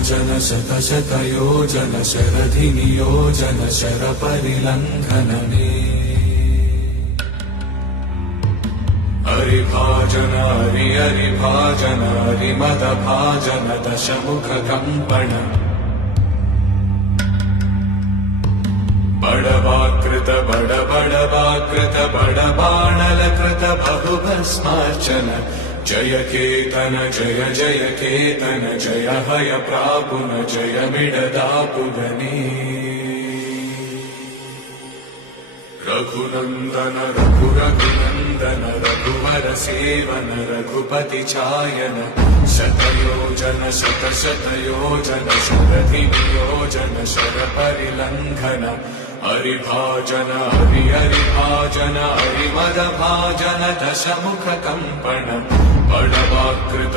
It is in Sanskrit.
योजन शत शत योजन शरधि नियोजन शर परिलंघनने हरिभाजन हरिभाजन हरिमद भाजन दशमुख कंपन बड़वाकृत बड़वाकृत बड़बाणलकृत बहुभस्मार्चन जय केतन जय जय केतन जय हय प्रापुन जय मिडदापुगने रघुनंदन रघुनंदन रघुवर सेवन रघुपति चायन शतयोजन शत शतयोजन शरधि नियोजन शर परिलंघन हरिभाजन हरिभाजन हरिमद भाजन दशमुख कंपन बड़वाकृत